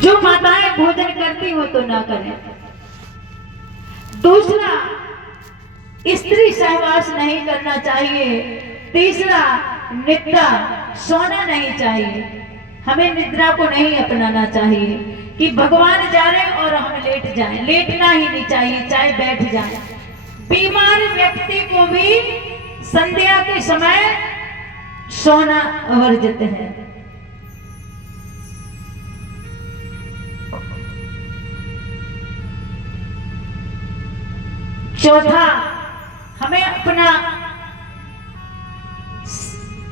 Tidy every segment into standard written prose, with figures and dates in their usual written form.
जो माताएं भोजन करती हो तो ना करें। दूसरा, स्त्री सहवास नहीं करना चाहिए। तीसरा, निद्रा, सोना नहीं चाहिए। हमें निद्रा को नहीं अपनाना चाहिए कि भगवान जा रहे और हम लेट जाएं। लेटना ही नहीं चाहिए, चाहे बैठ जाएं। बीमार व्यक्ति को भी संध्या के समय सोना वर्जित है। चौथा, हमें अपना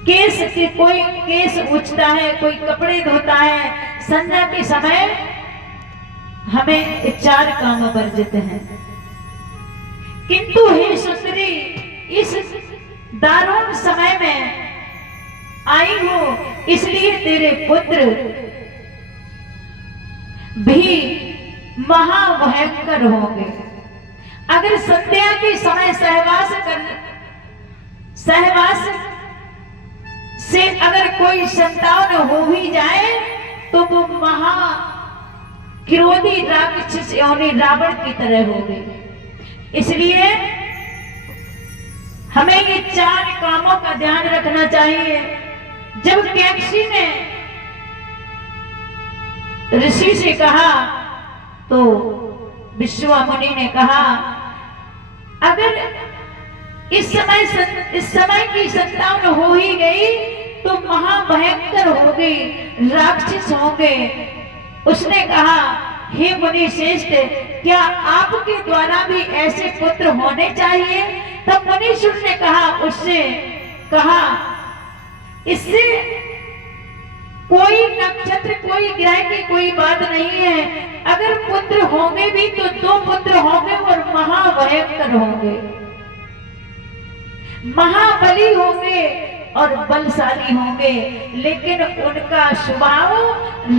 केस के, कोई केस उछता है, कोई कपड़े धोता है, संध्या के समय हमें 4 काम वर्जित हैं। किंतु हे सुंदरी, इस दारुण समय में आई हो, इसलिए तेरे पुत्र भी महाभयंकर होंगे। अगर संध्या के समय सहवास से अगर कोई संतान हो भी जाए तो वो महा क्रोधी राक्षस यानी रावण की तरह होगी। इसलिए हमें ये 4 कामों का ध्यान रखना चाहिए। जब कैकसी ने ऋषि से कहा तो विश्वामुनि ने कहा, अगर इस समय की संतान हो ही गई तो महाभयंकर हो गई, राक्षस होंगे। उसने कहा, हे मुनि श्रेष्ठ, क्या आपके द्वारा भी ऐसे पुत्र होने चाहिए? तब मुनीश्वर ने कहा, इससे कोई नक्षत्र, कोई ग्रह की कोई बात नहीं है। अगर पुत्र होंगे भी तो 2 पुत्र होंगे और महाभयंकर होंगे, महाबली होंगे और बलशाली होंगे, लेकिन उनका स्वभाव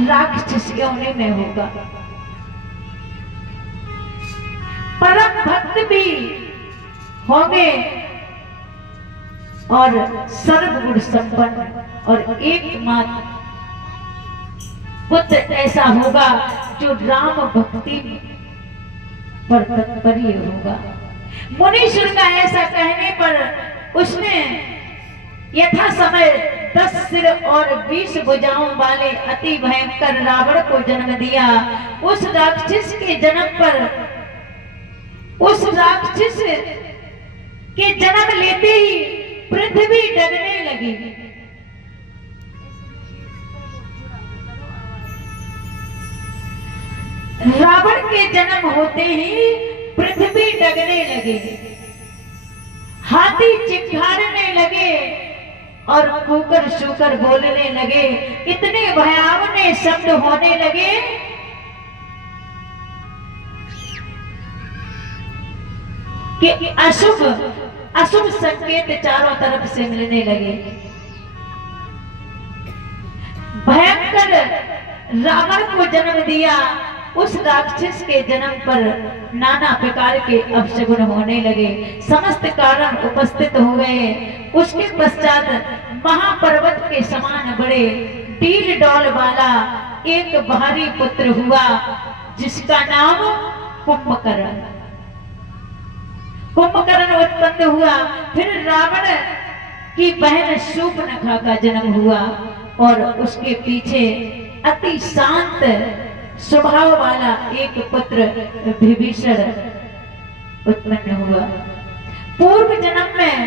राक्षस योनि में होगा। परम भक्त भी होंगे और सर्वगुण संपन्न, और एकमात्र पुत्र ऐसा होगा जो राम भक्ति पर तत्पर्य होगा। मुनीश्वर का ऐसा कहने पर उसने यथा समय 10 सिर और 20 भुजाओं वाले अति भयंकर रावण को जन्म दिया। उस राक्षस के जन्म लेते ही पृथ्वी डगने लगी। रावण के जन्म होते ही पृथ्वी डगने लगी, हाथी चिल्लाने लगे और कूकर शूकर बोलने लगे। इतने भयावह शब्द होने लगे कि अशुभ संकेत चारों तरफ से मिलने लगे। भयंकर रावण को जन्म दिया। उस राक्षस के जन्म पर नाना प्रकार के अपशगुन होने लगे, समस्त कारण उपस्थित हो गए। उसके पश्चात महापर्वत के समान बड़े डील डौल वाला एक भारी पुत्र हुआ, जिसका नाम कुंभकर्ण उत्पन्न हुआ। फिर रावण की बहन शूर्पणखा का जन्म हुआ और उसके पीछे अति शांत स्वभाव वाला एक पुत्र विभीषण उत्पन्न हुआ। पूर्व जन्म में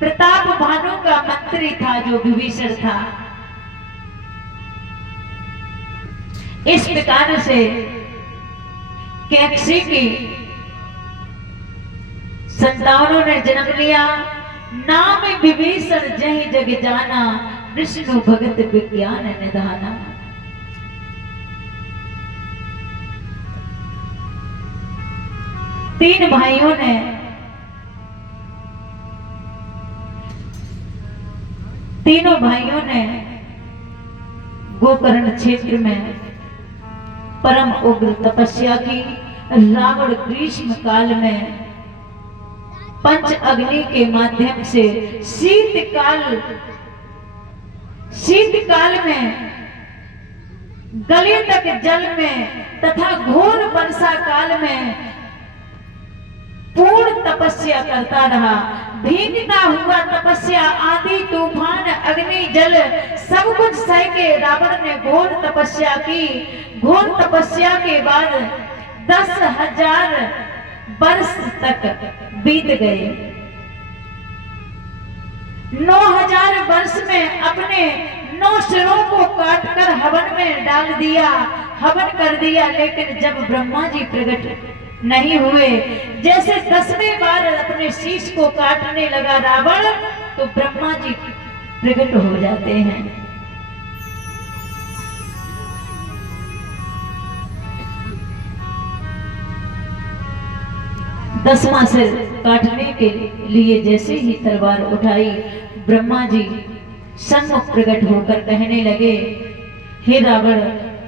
प्रताप भानु का मंत्री था जो विभीषण था। इस प्रकार से कैकसी की संतानों ने जन्म लिया। नाम विभीषण जहि जग जाना, विष्णु भगत विज्ञान निधाना। तीनों भाइयों ने गोकर्ण क्षेत्र में परम उग्र तपस्या की। रावण ग्रीष्म काल में पंच अग्नि के माध्यम से शीतकाल में गले तक जल में तथा घोर वर्षा काल में पूर्ण तपस्या करता रहा। भीगता हुआ तपस्या, आंधी तूफान अग्नि जल सब कुछ सह के रावण ने घोर तपस्या की। घोर तपस्या के बाद 10,000 वर्ष तक बीत गए। 9,000 वर्ष में अपने 9 सिरों को काटकर हवन में डाल दिया, हवन कर दिया। लेकिन जब ब्रह्मा जी प्रकट नहीं हुए, जैसे 10वें बार अपने शीश को काटने लगा रावण, तो ब्रह्मा जी प्रकट हो जाते हैं। दसवां सिर काटने के लिए जैसे ही तलवार उठाई, ब्रह्मा जी सन्मुख प्रकट होकर कहने लगे, हे रावण,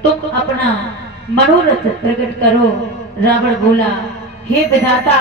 तुम अपना मनोरथ प्रकट करो। रावण बोला, हे विधाता,